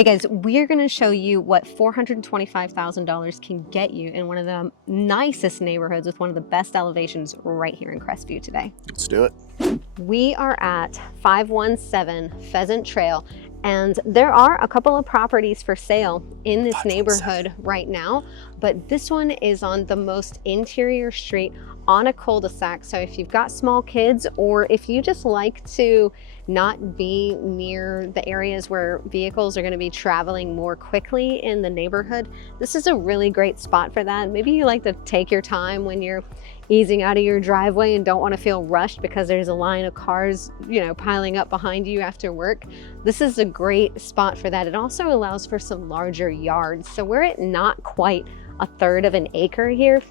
Hey guys, we're going to show you what $425,000 can get you in one of the nicest neighborhoods with one of the best elevations right here in Crestview today. Let's do it. We are at 517 Pheasant Trail, and there are a couple of properties for sale in this neighborhood right now, but this one is on the most interior street on a cul-de-sac. So if you've got small kids, or if you just like to not be near the areas where vehicles are going to be traveling more quickly in the neighborhood, this is a really great spot for that. Maybe you like to take your time when you're easing out of your driveway and don't want to feel rushed because there's a line of cars, piling up behind you after work. This is a great spot for that. It also allows for some larger yards. So we're at not quite a third of an acre here.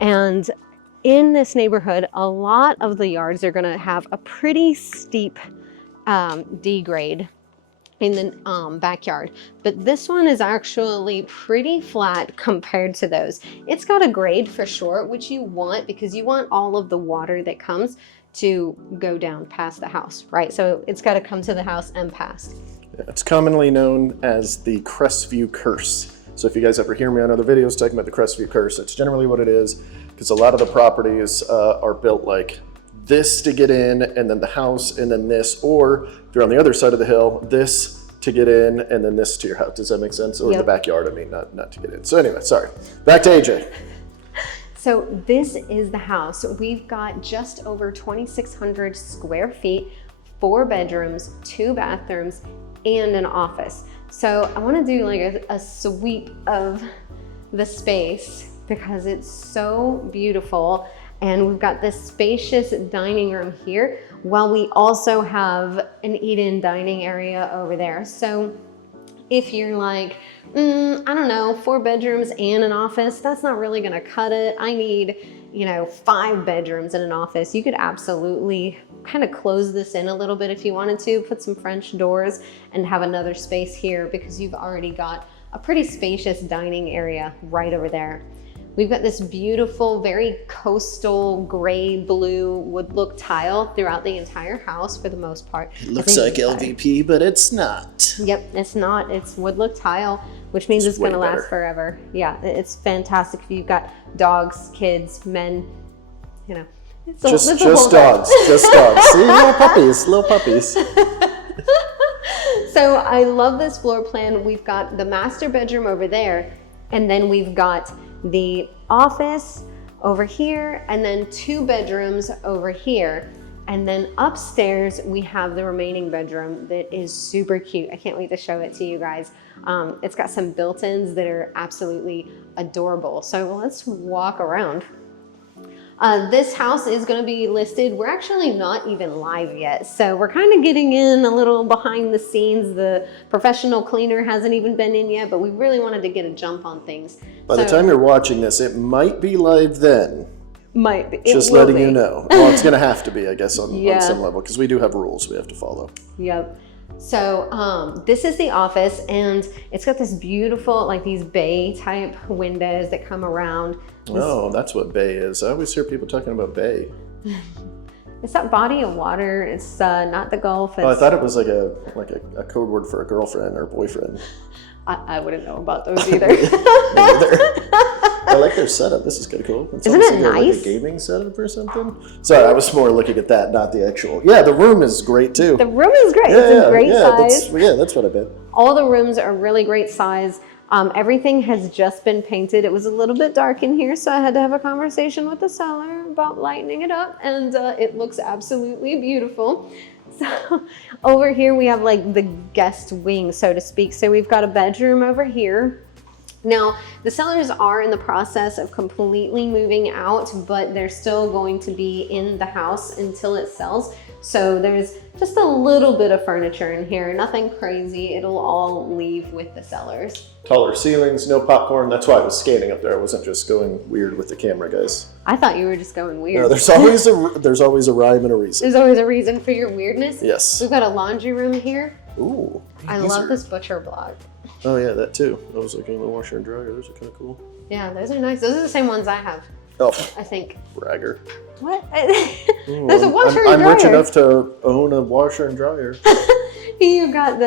And in this neighborhood, a lot of the yards are going to have a pretty steep degrade in the backyard, but this one is actually pretty flat compared to those. It's got a grade for sure, which you want because you want all of the water that comes to go down past the house, right? So it's got to come to the house and past. It's commonly known as the Crestview curse. So if you guys ever hear me on other videos talking about the Crestview curse, it's generally what it is, because a lot of the properties are built like this to get in, and then the house, and then this, or if you're on the other side of the hill, this to get in, and then this to your house. Does that make sense? Or the backyard, I mean, not to get in. So anyway, sorry. Back to AJ. So this is the house. We've got just over 2,600 square feet, 4 bedrooms, 2 bathrooms, and an office. So I want to do like a sweep of the space because it's so beautiful. And we've got this spacious dining room here, while we also have an eat-in dining area over there. So if you're like, I don't know, 4 bedrooms and an office, that's not really gonna cut it. I need, 5 bedrooms and an office. You could absolutely kind of close this in a little bit if you wanted to, put some French doors and have another space here because you've already got a pretty spacious dining area right over there. We've got this beautiful, very coastal gray blue wood look tile throughout the entire house for the most part. It looks like LVP, but it's not. Yep, it's not. It's wood look tile, which means it's gonna last forever. Yeah, it's fantastic if you've got dogs, kids, men, Just dogs, just dogs. See, little puppies. So I love this floor plan. We've got the master bedroom over there, and then we've got the office over here, and then 2 bedrooms over here. And then upstairs, we have the remaining bedroom that is super cute. I can't wait to show it to you guys. It's got some built-ins that are absolutely adorable. So let's walk around. This house is going to be listed. We're actually not even live yet. So we're kind of getting in a little behind the scenes. The professional cleaner hasn't even been in yet, but we really wanted to get a jump on things. By the time you're watching this, it might be live then. Might be. Just letting you know. Well, it's going to have to be, I guess, on some level, because we do have rules we have to follow. Yep. So this is the office, and it's got this beautiful, like these bay type windows that come around. Oh, that's what bay is. I always hear people talking about bay. It's that body of water. It's not the Gulf. I thought it was like a code word for a girlfriend or boyfriend. I wouldn't know about those either. I like their setup. This is kind of cool. Isn't it nice? Like a gaming setup or something. Sorry, I was more looking at that, not the actual. Yeah, the room is great too. The room is great. It's a great size. That's what I bet. All the rooms are really great size. Everything has just been painted. It was a little bit dark in here, so I had to have a conversation with the seller about lightening it up, and it looks absolutely beautiful. So over here we have like the guest wing, so to speak. So we've got a bedroom over here. Now, the sellers are in the process of completely moving out, but they're still going to be in the house until it sells. So there's just a little bit of furniture in here, nothing crazy. It'll all leave with the sellers. Taller ceilings, no popcorn. That's why I was scanning up there. I wasn't just going weird with the camera, guys. I thought you were just going weird. No, there's always a rhyme and a reason. There's always a reason for your weirdness. Yes. We've got a laundry room here. Ooh. I love this butcher block. Oh yeah, that too. I was looking at the washer and dryer. Those are kind of cool. Yeah, those are nice. Those are the same ones I have. Oh. I think. Bragger. What? There's a washer and dryer. I'm rich enough to own a washer and dryer. You got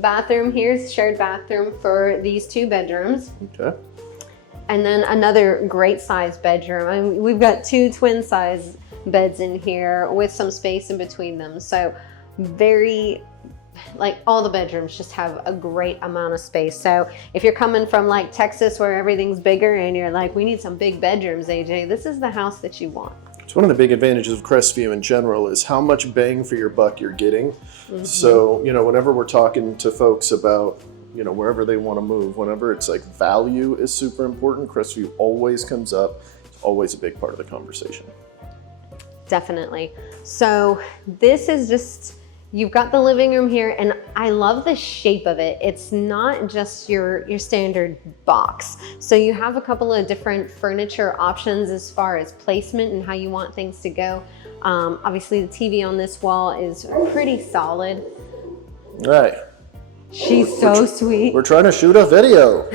bathroom here is shared bathroom for these 2 bedrooms. Okay. And then another great size bedroom. I mean, we've got 2 twin size beds in here with some space in between them. So very, like, all the bedrooms just have a great amount of space. So if you're coming from like Texas where everything's bigger and you're like, we need some big bedrooms, AJ, this is the house that you want. It's one of the big advantages of Crestview in general is how much bang for your buck you're getting. So, you know, whenever we're talking to folks about, you know, wherever they want to move, whenever it's like value is super important, Crestview always comes up. It's always a big part of the conversation. Definitely. So this is just, you've got the living room here, and I love the shape of it. It's not just your standard box. So you have a couple of different furniture options as far as placement and how you want things to go. Obviously the TV on this wall is pretty solid. All right. She's so sweet. We're trying to shoot a video.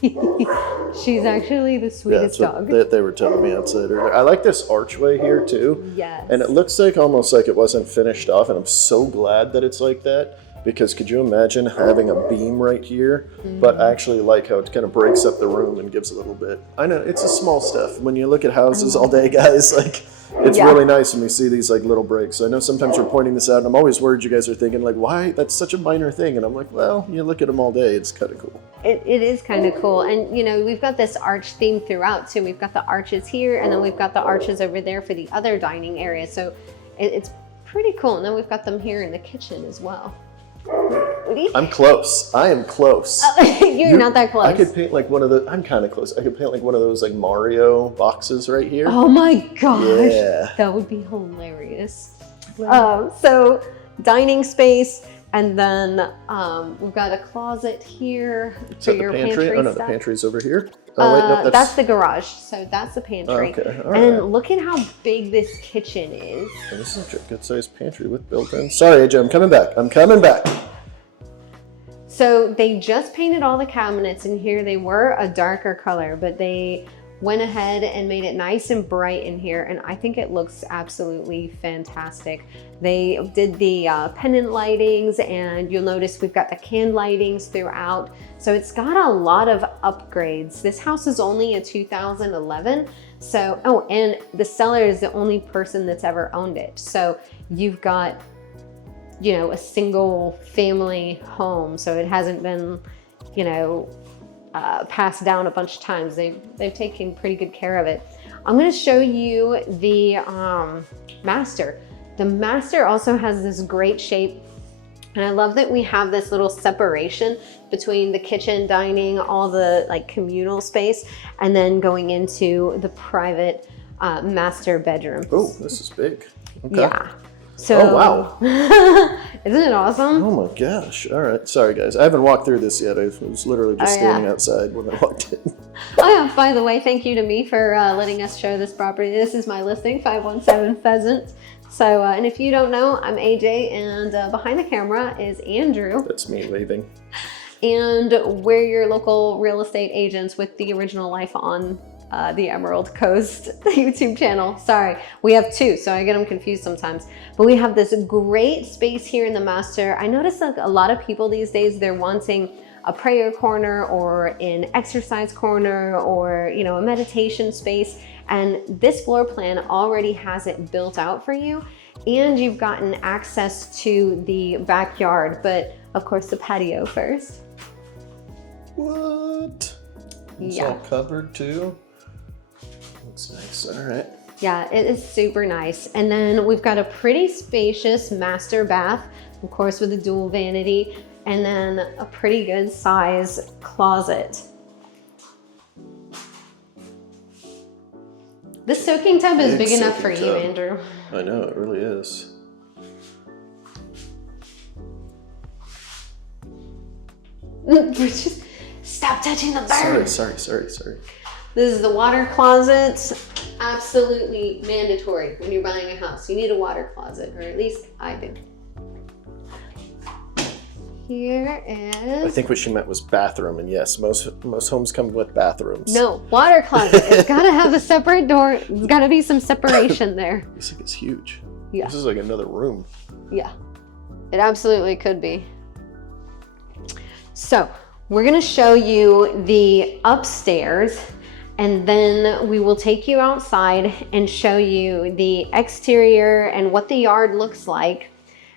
She's actually the sweetest dog. They were telling me outside earlier. I like this archway here too. Yes. And it looks like almost like it wasn't finished off, and I'm so glad that it's like that, because could you imagine having a beam right here, but I actually like how it kind of breaks up the room and gives a little bit. I know it's a small stuff. When you look at houses all day, guys, like it's really nice when we see these like little breaks. I know sometimes we're pointing this out and I'm always worried you guys are thinking like, why? That's such a minor thing. And I'm like, well, you look at them all day, it's kind of cool. It is kind of cool. And you know, we've got this arch theme throughout too. We've got the arches here, and then we've got the arches over there for the other dining area. So it's pretty cool. And then we've got them here in the kitchen as well. I'm close. I am close. You're not that close. I could paint like one of the, I'm kind of close. I could paint like one of those like Mario boxes right here. Oh my gosh. Yeah. That would be hilarious. So dining space, and then we've got a closet here for your pantry. Oh no, the pantry's over here. Oh wait, no, that's the garage. So that's the pantry. Okay, all and right. look at how big this kitchen is. This is a good sized pantry with built-in. Sorry, AJ, I'm coming back. I'm coming back. So they just painted all the cabinets in here. They were a darker color, but they went ahead and made it nice and bright in here, and I think it looks absolutely fantastic. They did the pendant lightings, and you'll notice we've got the can lightings throughout. So it's got a lot of upgrades. This house is only a 2011. So, oh, and the seller is the only person that's ever owned it. So you've got, you know, a single family home. So it hasn't been, you know, passed down a bunch of times. They've taken pretty good care of it. I'm going to show you the master. The master also has this great shape, and I love that we have this little separation between the kitchen, dining, all the like communal space, and then going into the private master bedroom. Oh, this is big. Okay. Yeah. So, oh wow. Isn't it awesome? Oh my gosh. All right. Sorry guys. I haven't walked through this yet. I was literally just standing outside when I walked in. Oh yeah, by the way, thank you to me for letting us show this property. This is my listing, 517 Pheasant. So, and if you don't know, I'm AJ, and behind the camera is Andrew. That's me waving. And we're your local real estate agents with the Original Life on the Emerald Coast YouTube channel. Sorry, we have 2, so I get them confused sometimes. But we have this great space here in the master. I notice that a lot of people these days, they're wanting a prayer corner or an exercise corner, or, you know, a meditation space. And this floor plan already has it built out for you. And you've gotten access to the backyard, but of course the patio first. What? It's all covered too? Looks nice. All right. Yeah, it is super nice. And then we've got a pretty spacious master bath, of course with a dual vanity, and then a pretty good size closet. This soaking tub is big enough for you, Andrew. I know, it really is. Stop touching the bird. Sorry. This is the water closet. Absolutely mandatory when you're buying a house. You need a water closet, or at least I do. Here is... I think what she meant was bathroom, and yes, most homes come with bathrooms. No, water closet. It's gotta have a separate door. There's gotta be some separation there. This thing is huge. Yeah. This is like another room. Yeah, it absolutely could be. So we're gonna show you the upstairs, and then we will take you outside and show you the exterior and what the yard looks like.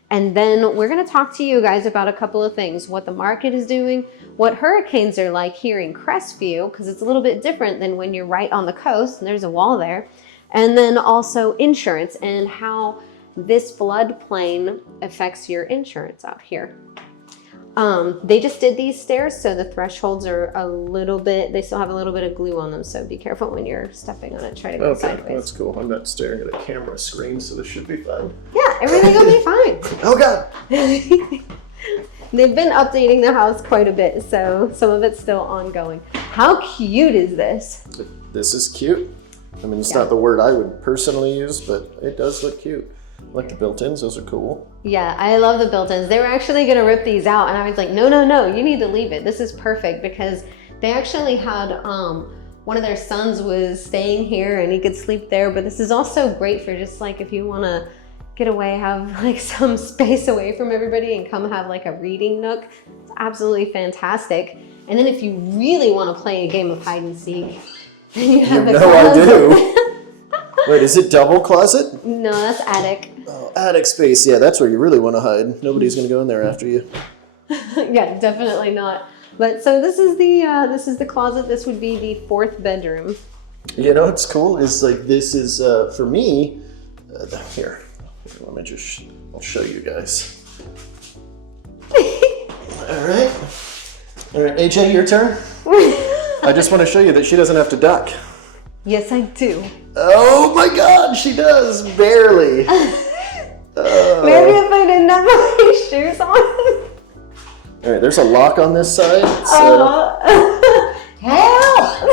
And then we're gonna talk to you guys about a couple of things, what the market is doing, what hurricanes are like here in Crestview, because it's a little bit different than when you're right on the coast and there's a wall there. And then also insurance and how this floodplain affects your insurance out here. They just did these stairs, so the thresholds are a little bit, they still have a little bit of glue on them, so be careful when you're stepping on it. Try to go sideways. That's cool. I'm not staring at a camera screen, so this should be fine. Yeah, everything will be fine. Oh God! They've been updating the house quite a bit, so some of it's still ongoing. How cute is this? This is cute. I mean, it's not the word I would personally use, but it does look cute. I like the built-ins, those are cool. Yeah, I love the built-ins. They were actually gonna rip these out, and I was like, no, you need to leave it. This is perfect, because they actually had, one of their sons was staying here and he could sleep there, but this is also great for just like if you wanna get away, have like some space away from everybody and come have like a reading nook. It's absolutely fantastic. And then if you really wanna play a game of hide and seek, then you have the I do. Wait, is it double closet? No, that's attic. Oh, attic space. Yeah, that's where you really want to hide. Nobody's going to go in there after you. Yeah, definitely not. But so this is the closet. This would be the 4th bedroom. You know what's cool is like this is for me. Here, let me just. I'll show you guys. All right, AJ, your turn. I just want to show you that she doesn't have to duck. Yes, I do. Oh my God, she does barely. Maybe if I didn't have my shoes on. All right, there's a lock on this side. So. Help!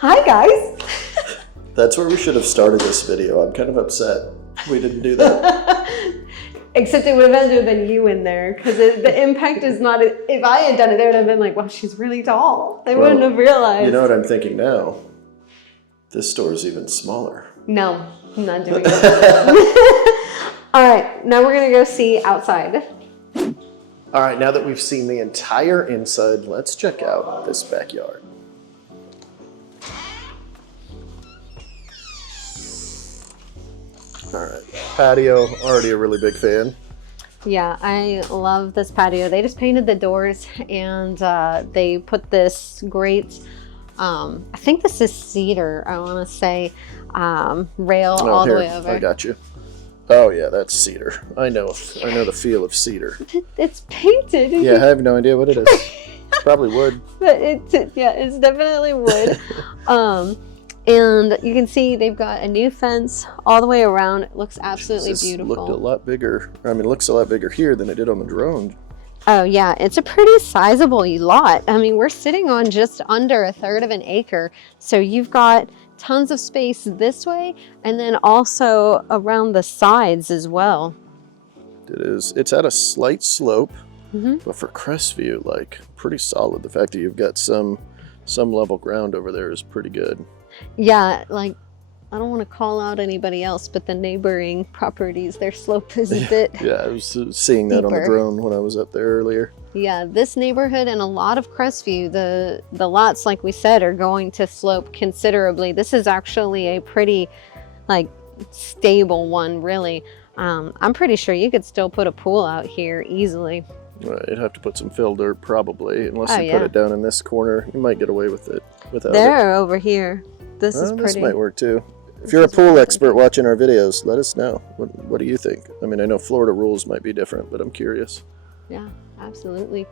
Hi guys. That's where we should have started this video. I'm kind of upset we didn't do that. Except it would have had to have been you in there, because the impact is not. If I had done it, they would have been like, "Wow, she's really tall." They wouldn't have realized. You know what I'm thinking now? This store is even smaller. No, I'm not doing it. All right, now we're gonna go see outside. All right, now that we've seen the entire inside, let's check out this backyard. All right, patio, already a really big fan. Yeah, I love this patio. They just painted the doors, and they put this great, I think this is cedar, I want to say, rail all the way over. I got you. Oh yeah, that's cedar. I know the feel of cedar. It's painted. Yeah, I have no idea what it is. Probably wood. But it's definitely wood. And you can see they've got a new fence all the way around. It looks absolutely beautiful. Looked a lot bigger. I mean, it looks a lot bigger here than it did on the drone. Oh yeah, it's a pretty sizable lot. I mean, we're sitting on just under 1/3 of an acre. So you've got tons of space this way, and then also around the sides as well. It is. It's at a slight slope, but for Crestview, like pretty solid. The fact that you've got some level ground over there is pretty good. Yeah, like I don't want to call out anybody else, but the neighboring properties, their slope is a bit Yeah, I was seeing that on the drone when I was up there earlier. Yeah, this neighborhood and a lot of Crestview, the lots, like we said, are going to slope considerably. This is actually a pretty like stable one, really. I'm pretty sure you could still put a pool out here easily. You'd have to put some fill dirt probably, unless you put it down in this corner. You might get away with it without They're over here. This is pretty. This might work too. If you're a pool expert watching our videos, let us know. What do you think? I mean, I know Florida rules might be different, but I'm curious. Yeah, absolutely.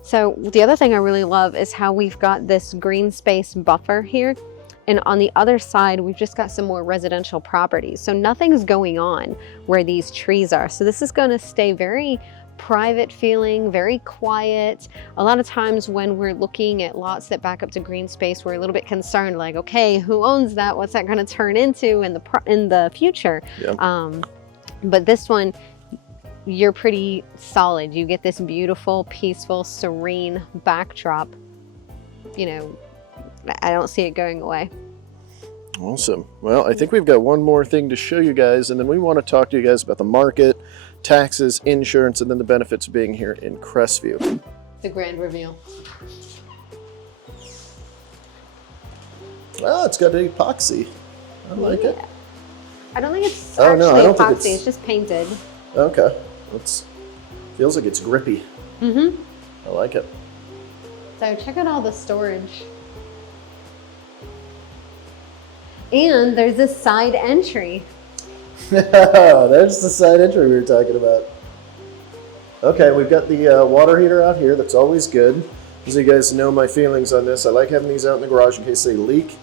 So the other thing I really love is how we've got this green space buffer here. And on the other side, we've just got some more residential properties. So nothing's going on where these trees are. So this is going to stay very private feeling, very quiet. A lot of times when we're looking at lots that back up to green space, we're a little bit concerned, like, okay, who owns that? What's that going to turn into in the future? Yeah. But this one, you're pretty solid. You get this beautiful, peaceful, serene backdrop. You know, I don't see it going away. Awesome. Well, I think we've got one more thing to show you guys, and then we want to talk to you guys about the market, taxes, insurance, and then the benefits of being here in Crestview. The grand reveal. Oh, it's got epoxy. I like it. I don't think it's Oh, no, I actually don't think epoxy. It's just painted. Okay. Feels like it's grippy. Mm-hmm. I like it. So check out all the storage. And there's this side entry. There's the side entry we were talking about. Okay, we've got the water heater out here. That's always good. As you guys know my feelings on this, I like having these out in the garage in case they leak.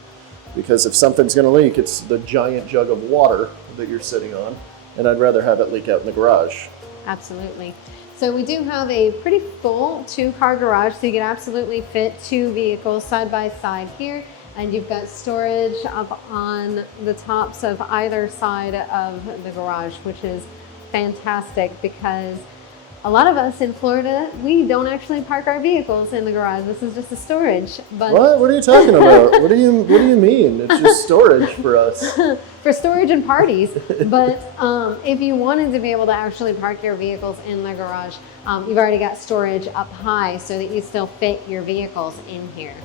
Because if something's going to leak, it's the giant jug of water that you're sitting on. And I'd rather have it leak out in the garage. Absolutely. So we do have a pretty full 2-car garage, so you can absolutely fit 2 vehicles side by side here. And you've got storage up on the tops of either side of the garage, which is fantastic because a lot of us in Florida, we don't actually park our vehicles in the garage. This is just a storage. But What are you talking about? What do you mean? It's just storage for us. For storage and parties. But if you wanted to be able to actually park your vehicles in the garage, you've already got storage up high so that you still fit your vehicles in here.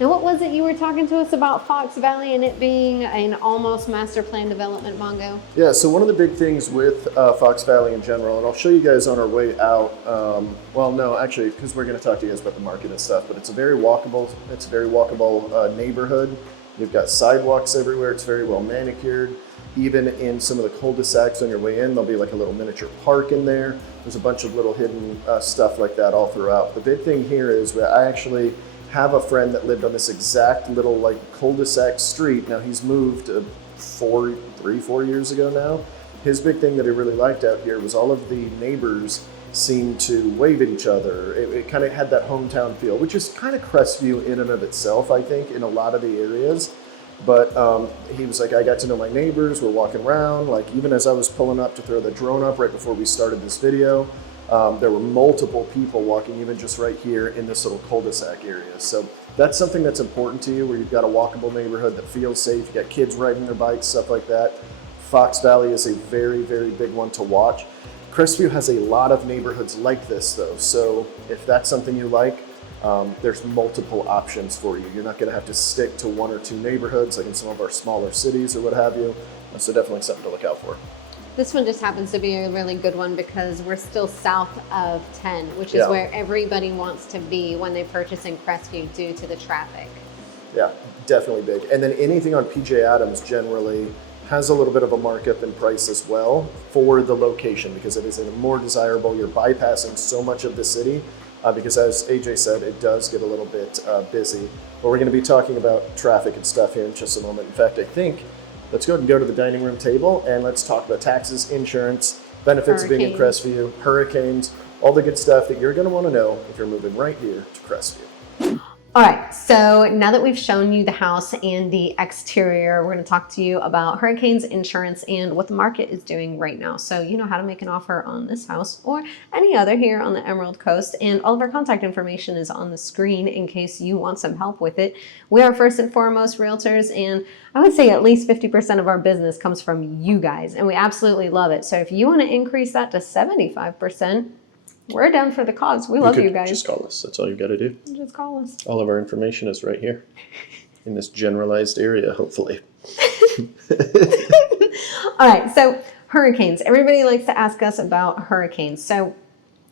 Now, what was it you were talking to us about Fox Valley and it being an almost master plan development, Mongo? Yeah, so one of the big things with Fox Valley in general, and I'll show you guys on our way out, well, no, actually, because we're going to talk to you guys about the market and stuff, but it's a very walkable neighborhood. You've got sidewalks everywhere. It's very well manicured. Even in some of the cul-de-sacs on your way in, there'll be like a little miniature park in there. There's a bunch of little hidden stuff like that all throughout. The big thing here is that I actually have a friend that lived on this exact little like cul-de-sac street. Now he's moved 4 years ago now. His big thing that he really liked out here was all of the neighbors seemed to wave at each other. It kind of had that hometown feel, which is kind of Crestview in and of itself, I think, in a lot of the areas. But he was like, I got to know my neighbors. We're walking around. Like even as I was pulling up to throw the drone up right before we started this video, there were multiple people walking even just right here in this little cul-de-sac area. So that's something that's important to you, where you've got a walkable neighborhood that feels safe. You got kids riding their bikes, stuff like that. Fox Valley is a very, very big one to watch. Crestview has a lot of neighborhoods like this though. So if that's something you like, there's multiple options for you. You're not going to have to stick to 1 or 2 neighborhoods like in some of our smaller cities or what have you. So definitely something to look out for. This one just happens to be a really good one because we're still south of 10, which is where everybody wants to be when they purchase in Crestview due to the traffic. Yeah, definitely big. And then anything on PJ Adams generally has a little bit of a markup in price as well for the location because it is more desirable. You're bypassing so much of the city because as AJ said, it does get a little bit busy. But we're going to be talking about traffic and stuff here in just a moment. In fact, I think let's go ahead and go to the dining room table and let's talk about taxes, insurance, benefits of being in Crestview, hurricanes, all the good stuff that you're going to want to know if you're moving right here to Crestview. All right, so now that we've shown you the house and the exterior, we're going to talk to you about hurricanes, insurance, and what the market is doing right now. So you know how to make an offer on this house or any other here on the Emerald Coast, and all of our contact information is on the screen in case you want some help with it. We are first and foremost realtors, and I would say at least 50% of our business comes from you guys, and we absolutely love it. So if you want to increase that to 75%, we're down for the cause. We love you guys. Just call us. That's all you got to do. Just call us. All of our information is right here in this generalized area, hopefully. All right, so hurricanes. Everybody likes to ask us about hurricanes. So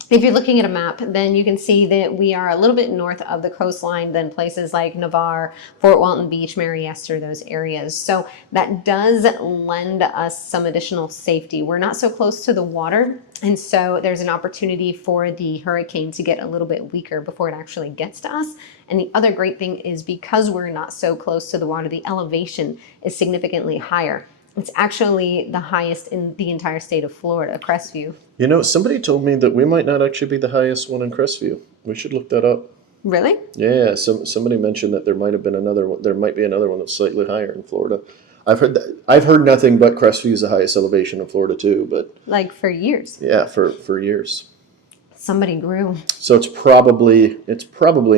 if you're looking at a map, then you can see that we are a little bit north of the coastline than places like Navarre, Fort Walton Beach, Mariester, those areas. So that does lend us some additional safety. We're not so close to the water, and so there's an opportunity for the hurricane to get a little bit weaker before it actually gets to us. And the other great thing is because we're not so close to the water, the elevation is significantly higher. It's actually the highest in the entire state of Florida, Crestview. You know, somebody told me that we might not actually be the highest one in Crestview. We should look that up. Really? Yeah, somebody mentioned that there might have been another one. There might be another one that's slightly higher in Florida. I've heard that. I've heard nothing but Crestview is the highest elevation in Florida too, but like for years. Yeah, for years. somebody grew. So it's probably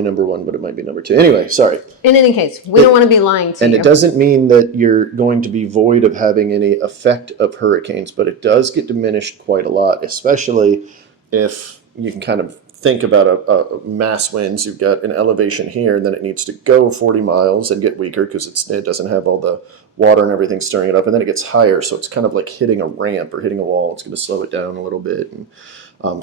number one, but it might be number two. Anyway, sorry. In any case, we don't want to be lying to you. And it doesn't mean that you're going to be void of having any effect of hurricanes, but it does get diminished quite a lot, especially if you can kind of think about a mass winds. You've got an elevation here, and then it needs to go 40 miles and get weaker because it doesn't have all the water and everything stirring it up, and then it gets higher, so it's kind of like hitting a ramp or hitting a wall. It's going to slow it down a little bit, and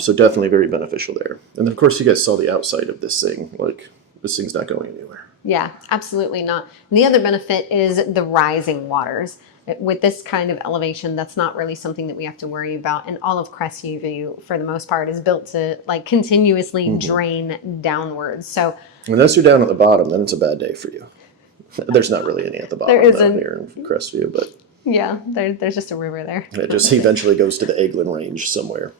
so definitely very beneficial there. And then, of course, you guys saw the outside of this thing. Like, this thing's not going anywhere. Yeah, absolutely not. And the other benefit is the rising waters. With this kind of elevation, that's not really something that we have to worry about. And all of Crestview View, for the most part, is built to like continuously drain downwards. So unless you're down at the bottom, then it's a bad day for you. There's not really any at the bottom there isn't here in Crestview, but yeah, there's just a river there. It just eventually goes to the Eglin Range somewhere.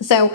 So,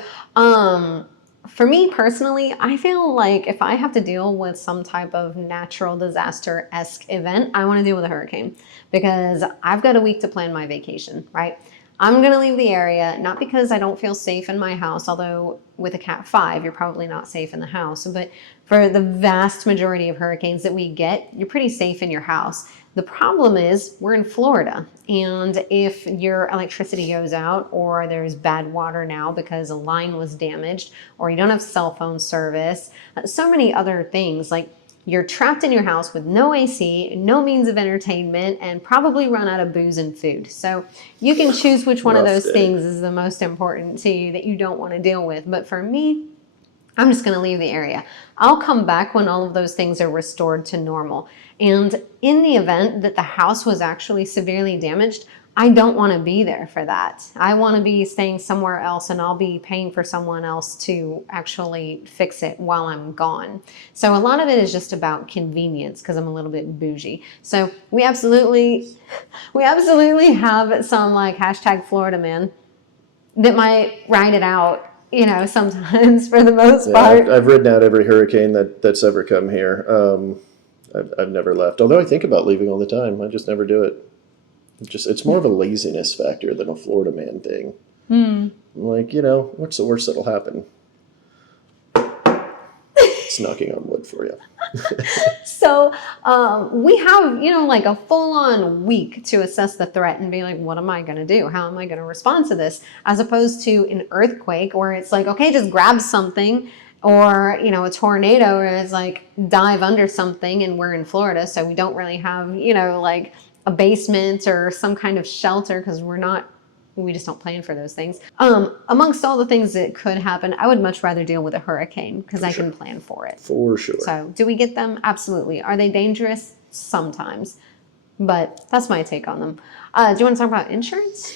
for me personally, I feel like if I have to deal with some type of natural disaster-esque event, I want to deal with a hurricane because I've got a week to plan my vacation, right? I'm going to leave the area, not because I don't feel safe in my house, although with a Cat 5, you're probably not safe in the house, but for the vast majority of hurricanes that we get, you're pretty safe in your house. The problem is we're in Florida, and if your electricity goes out or there's bad water now because a line was damaged or you don't have cell phone service, so many other things, like you're trapped in your house with no AC, no means of entertainment, and probably run out of booze and food. So you can choose which one of those things is the most important to you that you don't want to deal with. But for me, I'm just going to leave the area. I'll come back when all of those things are restored to normal. And in the event that the house was actually severely damaged, I don't want to be there for that. I want to be staying somewhere else, and I'll be paying for someone else to actually fix it while I'm gone. So a lot of it is just about convenience because I'm a little bit bougie. So we absolutely have some like hashtag Florida man that might ride it out, you know, sometimes for the most part. I've ridden out every hurricane that's ever come here. I've never left, although I think about leaving all the time. I just never do it. It's more of a laziness factor than a Florida man thing. Like, you know, what's the worst that'll happen? It's knocking on wood for you. So we have, you know, like a full-on week to assess the threat and be like, what am I going to do? How am I going to respond to this? As opposed to an earthquake where it's like, okay, just grab something. Or, you know, a tornado where it's like dive under something, and we're in Florida, so we don't really have, you know, like a basement or some kind of shelter because we just don't plan for those things. Amongst all the things that could happen, I would much rather deal with a hurricane because I can plan for it. For sure. So do we get them? Absolutely. Are they dangerous? Sometimes. But that's my take on them. Do you want to talk about insurance?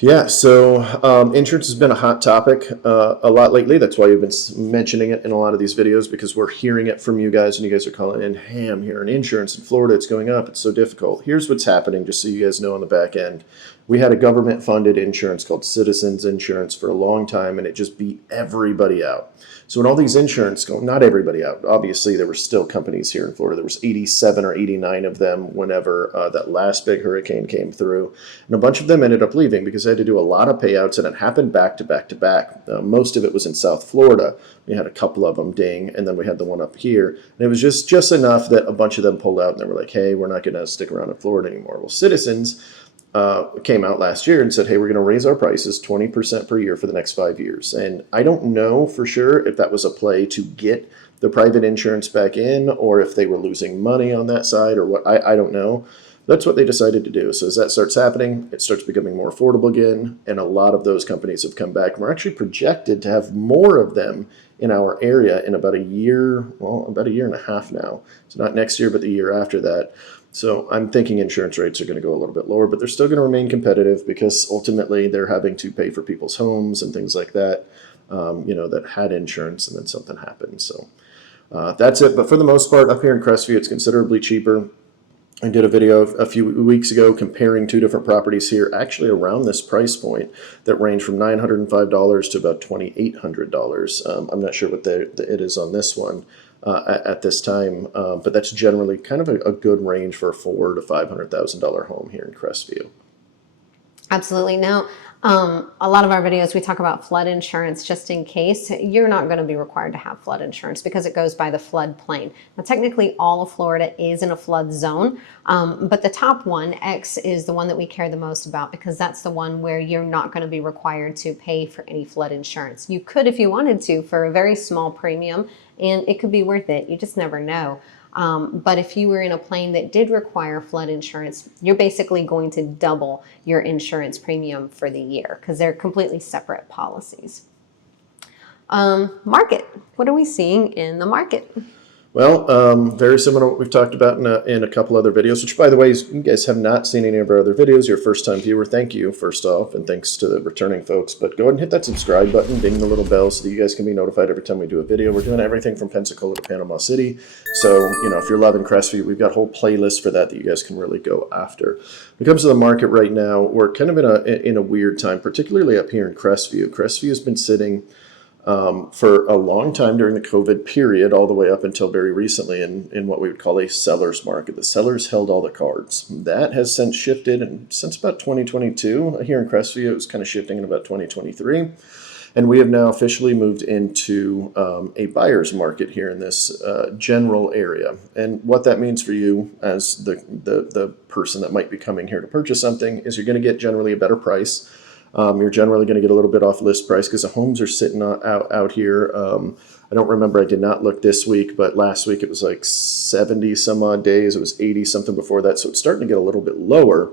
Yeah, so insurance has been a hot topic a lot lately. That's why you've been mentioning it in a lot of these videos, because we're hearing it from you guys, and you guys are calling in, hey, I'm hearing insurance in Florida, it's going up, it's so difficult. Here's what's happening, just so you guys know on the back end. We had a government-funded insurance called Citizens Insurance for a long time, and it just beat everybody out. So when all these insurance go, not everybody out, obviously there were still companies here in Florida. There was 87 or 89 of them whenever that last big hurricane came through. And a bunch of them ended up leaving because they had to do a lot of payouts, and it happened back to back to back. Most of it was in South Florida. We had a couple of them ding, and then we had the one up here. And it was just enough that a bunch of them pulled out, and they were like, hey, we're not going to stick around in Florida anymore. Well, Citizens came out last year and said, hey, we're going to raise our prices 20% per year for the next 5 years. And I don't know for sure if that was a play to get the private insurance back in, or if they were losing money on that side, or what. I don't know. That's what they decided to do. So as that starts happening, it starts becoming more affordable again, and a lot of those companies have come back. And we're actually projected to have more of them in our area in about a year and a half now. So not next year, but the year after that. So I'm thinking insurance rates are going to go a little bit lower, but they're still going to remain competitive because ultimately they're having to pay for people's homes and things like that, you know, that had insurance and then something happened. So that's it. But for the most part, up here in Crestview, it's considerably cheaper. I did a video a few weeks ago comparing two different properties here, actually around this price point, that range from $905 to about $2,800. I'm not sure what it is on this one at this time, but that's generally kind of a good range for a $400,000 to $500,000 home here in Crestview. Absolutely. Now, A lot of our videos, we talk about flood insurance just in case. You're not going to be required to have flood insurance because it goes by the flood plain. Now, technically, all of Florida is in a flood zone, but the top one, X, is the one that we care the most about because that's the one where you're not going to be required to pay for any flood insurance. You could if you wanted to for a very small premium, and it could be worth it. You just never know. But if you were in a plane that did require flood insurance, you're basically going to double your insurance premium for the year because they're completely separate policies. Market. What are we seeing in the market? Well, very similar to what we've talked about in a couple other videos, which, by the way, you guys have not seen any of our other videos. You're a first-time viewer. Thank you, first off, and thanks to the returning folks. But go ahead and hit that subscribe button, ding the little bell so that you guys can be notified every time we do a video. We're doing everything from Pensacola to Panama City. So, you know, if you're loving Crestview, we've got whole playlists for that you guys can really go after. When it comes to the market right now, we're kind of in a weird time, particularly up here in Crestview. Crestview has been sitting for a long time during the COVID period, all the way up until very recently in what we would call a seller's market. The sellers held all the cards. That has since shifted, and since about 2022, here in Crestview, it was kind of shifting in about 2023. And we have now officially moved into a buyer's market here in this general area. And what that means for you as the person that might be coming here to purchase something is you're going to get generally a better price. You're generally going to get a little bit off list price because the homes are sitting out here. I don't remember, I did not look this week, but last week it was like 70 some odd days. It was 80 something before that. So it's starting to get a little bit lower.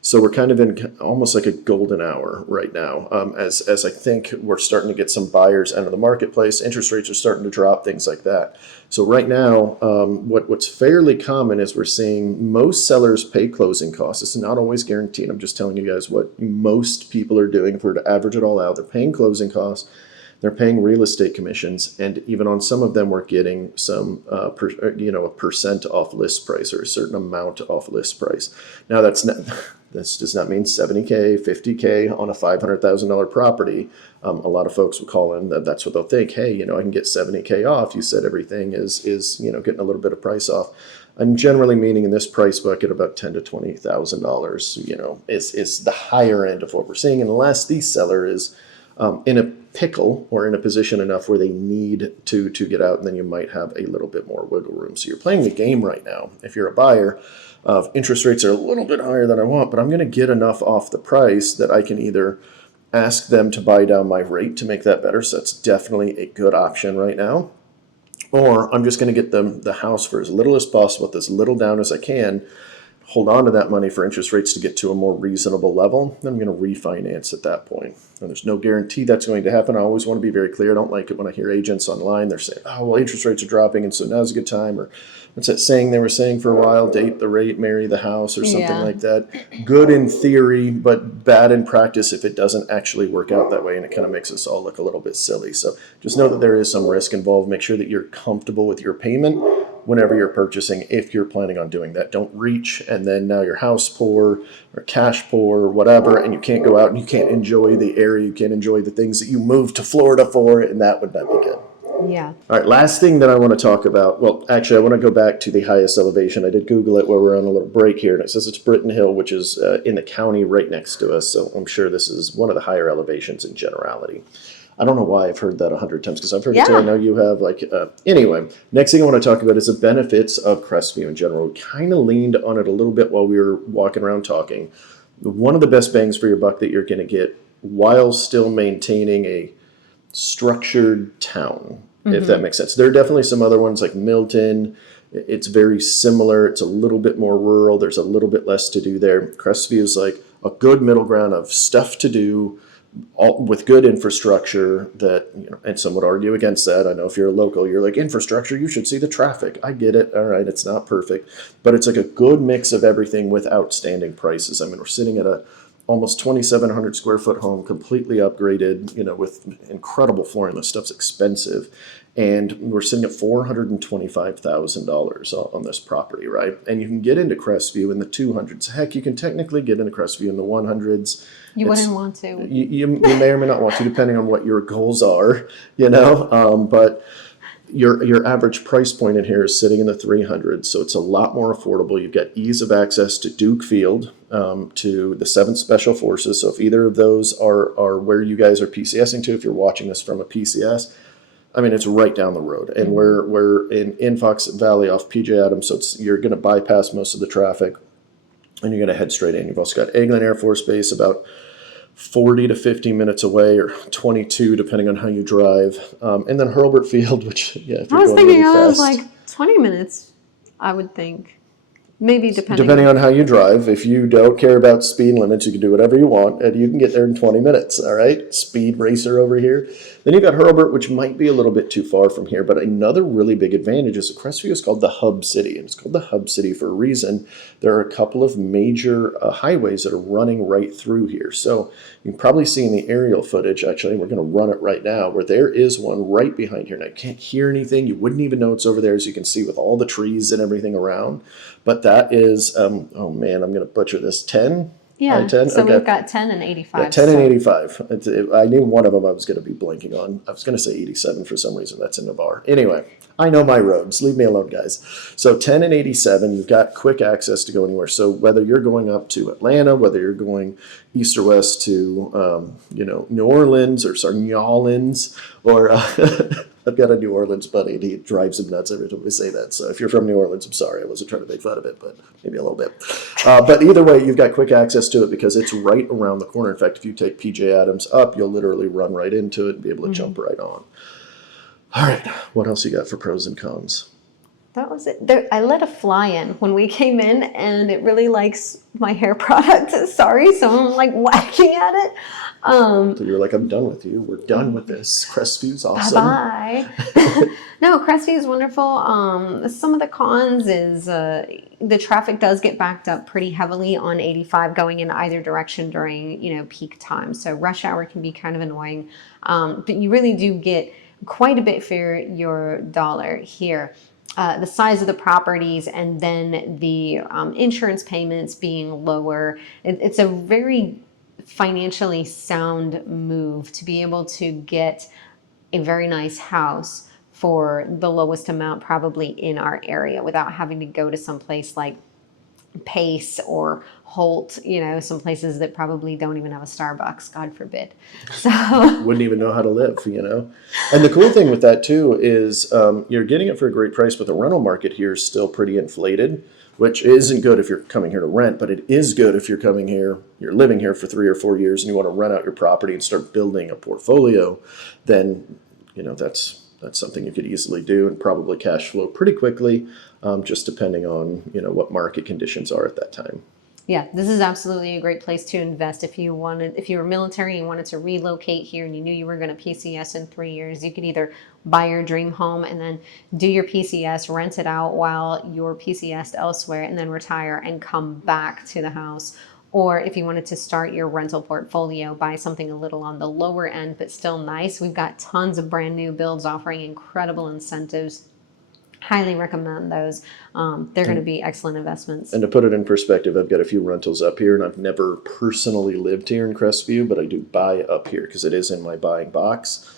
So we're kind of in almost like a golden hour right now, as I think we're starting to get some buyers out of the marketplace. Interest rates are starting to drop, things like that. So right now, what's fairly common is we're seeing most sellers pay closing costs. It's not always guaranteed. I'm just telling you guys what most people are doing. If we're to average it all out, they're paying closing costs. They're paying real estate commissions, and even on some of them, we're getting some, a percent off list price or a certain amount off list price. Now, this does not mean 70K, 50K on a $500,000 property. A lot of folks will call in that's what they'll think. Hey, I can get 70K off. You said everything is getting a little bit of price off. I'm generally meaning in this price bucket about $10,000 to $20,000. Is the higher end of what we're seeing, unless the seller is in a pickle or in a position enough where they need to get out, and then you might have a little bit more wiggle room. So you're playing the game right now. If you're a buyer, interest rates are a little bit higher than I want, but I'm going to get enough off the price that I can either ask them to buy down my rate to make that better. So that's definitely a good option right now. Or I'm just going to get them the house for as little as possible, with as little down as I can, hold on to that money for interest rates to get to a more reasonable level. Then I'm going to refinance at that point. And there's no guarantee that's going to happen. I always want to be very clear. I don't like it when I hear agents online. They're saying, oh, well, interest rates are dropping, and so now's a good time. Or what's that saying they were saying for a while? Date the rate, marry the house, or something like that. Good in theory, but bad in practice if it doesn't actually work out that way, and it kind of makes us all look a little bit silly. So just know that there is some risk involved. Make sure that you're comfortable with your payment whenever you're purchasing, if you're planning on doing that. Don't reach and then now you're house poor or cash poor or whatever, and you can't go out and you can't enjoy the area, you can't enjoy the things that you moved to Florida for, and that would not be good. Yeah. All right, last thing that I want to talk about, well, actually, I want to go back to the highest elevation. I did Google it while we're on a little break here, and it says it's Britton Hill, which is in the county right next to us, so I'm sure this is one of the higher elevations in generality. I don't know why I've heard that 100 times, because I've heard it too. I know you have. Anyway, next thing I want to talk about is the benefits of Crestview in general. We kind of leaned on it a little bit while we were walking around talking. One of the best bangs for your buck that you're going to get while still maintaining a structured town, if that makes sense. There are definitely some other ones like Milton. It's very similar. It's a little bit more rural. There's a little bit less to do there. Crestview is like a good middle ground of stuff to do, all with good infrastructure that, and some would argue against that. I know if you're a local, you're like, infrastructure, you should see the traffic. I get it. All right, it's not perfect, but it's like a good mix of everything with outstanding prices. I mean, we're sitting at a almost 2,700 square foot home, completely upgraded, with incredible flooring. This stuff's expensive. And we're sitting at $425,000 on this property, right? And you can get into Crestview in the 200s. Heck, you can technically get into Crestview in the 100s. You wouldn't want to. You may or may not want to, depending on what your goals are, but your average price point in here is sitting in the 300s, so it's a lot more affordable. You've got ease of access to Duke Field, to the 7th Special Forces. So if either of those are where you guys are PCSing to, if you're watching this from a PCS, I mean, it's right down the road. And we're in Fox Valley off PJ Adams, so you're going to bypass most of the traffic, and you're going to head straight in. You've also got Eglin Air Force Base about 40 to 50 minutes away, or 22 depending on how you drive, and then Hurlburt Field, which if you're I was going thinking really I was fast, like 20 minutes, I would think. Maybe depending on how you drive. If you don't care about speed limits, you can do whatever you want, and you can get there in 20 minutes. All right, speed racer over here. Then you've got Hurlburt, which might be a little bit too far from here, but another really big advantage is that Crestview is called the hub city, and it's called the hub city for a reason. There are a couple of major highways that are running right through here. So you can probably see in the aerial footage, actually, we're going to run it right now, where there is one right behind here, and I can't hear anything. You wouldn't even know it's over there, as you can see with all the trees and everything around. But that is, oh man, I'm going to butcher this, 10? Yeah, I-10? so Okay. we've got 10 and 85. Yeah, 10 and 85. I knew one of them I was going to be blanking on. I was going to say 87 for some reason. That's in Navarre. Anyway, I know my roads. Leave me alone, guys. So 10 and 87, you've got quick access to go anywhere. So whether you're going up to Atlanta, whether you're going east or west to, New Orleans or New Orleans, or I've got a New Orleans buddy, and he drives him nuts every time we say that. So if you're from New Orleans, I'm sorry. I wasn't trying to make fun of it, but maybe a little bit. But either way, you've got quick access to it because it's right around the corner. In fact, if you take PJ Adams up, you'll literally run right into it and be able to jump right on. All right, what else you got for pros and cons? That was it. I let a fly in when we came in, and it really likes my hair product. Sorry, so I'm like whacking at it. So you're like, I'm done with you. We're done with this. Crestview's awesome. Bye. No, Crestview is wonderful. Some of the cons is the traffic does get backed up pretty heavily on 85 going in either direction during peak time. So rush hour can be kind of annoying, but you really do get quite a bit for your dollar here. The size of the properties and then the insurance payments being lower. It's a very financially sound move to be able to get a very nice house for the lowest amount probably in our area without having to go to some place like Pace or Holt, some places that probably don't even have a Starbucks, God forbid. So wouldn't even know how to live, And the cool thing with that too is you're getting it for a great price, but the rental market here is still pretty inflated, which isn't good if you're coming here to rent, but it is good if you're coming here, you're living here for 3 or 4 years and you want to rent out your property and start building a portfolio. Then, that's something you could easily do and probably cash flow pretty quickly, just depending on, what market conditions are at that time. Yeah, this is absolutely a great place to invest. If you were military and wanted to relocate here and you knew you were going to PCS in 3 years, you could either buy your dream home and then do your PCS, rent it out while you're PCSed elsewhere, and then retire and come back to the house. Or if you wanted to start your rental portfolio, buy something a little on the lower end, but still nice. We've got tons of brand new builds offering incredible incentives. Highly recommend those. They're going to be excellent investments. And to put it in perspective, I've got a few rentals up here, and I've never personally lived here in Crestview, but I do buy up here because it is in my buying box.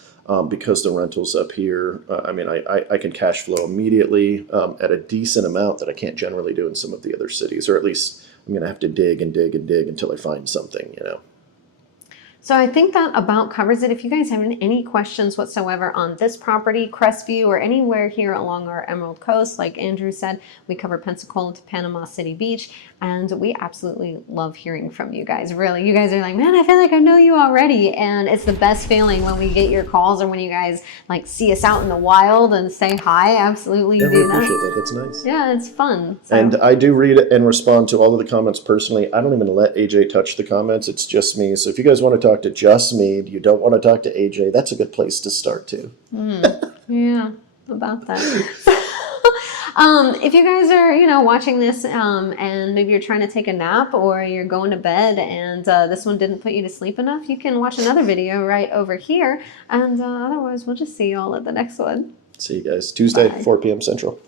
Because the rentals up here, I can cash flow immediately at a decent amount that I can't generally do in some of the other cities, or at least I'm going to have to dig and dig and dig until I find something, So I think that about covers it. If you guys have any questions whatsoever on this property, Crestview, or anywhere here along our Emerald Coast, like Andrew said, we cover Pensacola to Panama City Beach, and we absolutely love hearing from you guys. Really, you guys are like, man, I feel like I know you already, and it's the best feeling when we get your calls or when you guys like see us out in the wild and say hi. Absolutely, yeah, do we that. Appreciate that. That's nice. Yeah, it's fun. So. And I do read and respond to all of the comments personally. I don't even let AJ touch the comments. It's just me. So if you guys want to talk to just me, you don't want to talk to AJ, that's a good place to start too. Yeah, about that. If you guys are, watching this and maybe you're trying to take a nap or you're going to bed and this one didn't put you to sleep enough, you can watch another video right over here. And otherwise, we'll just see you all at the next one. See you guys Tuesday, Bye. 4 p.m. Central.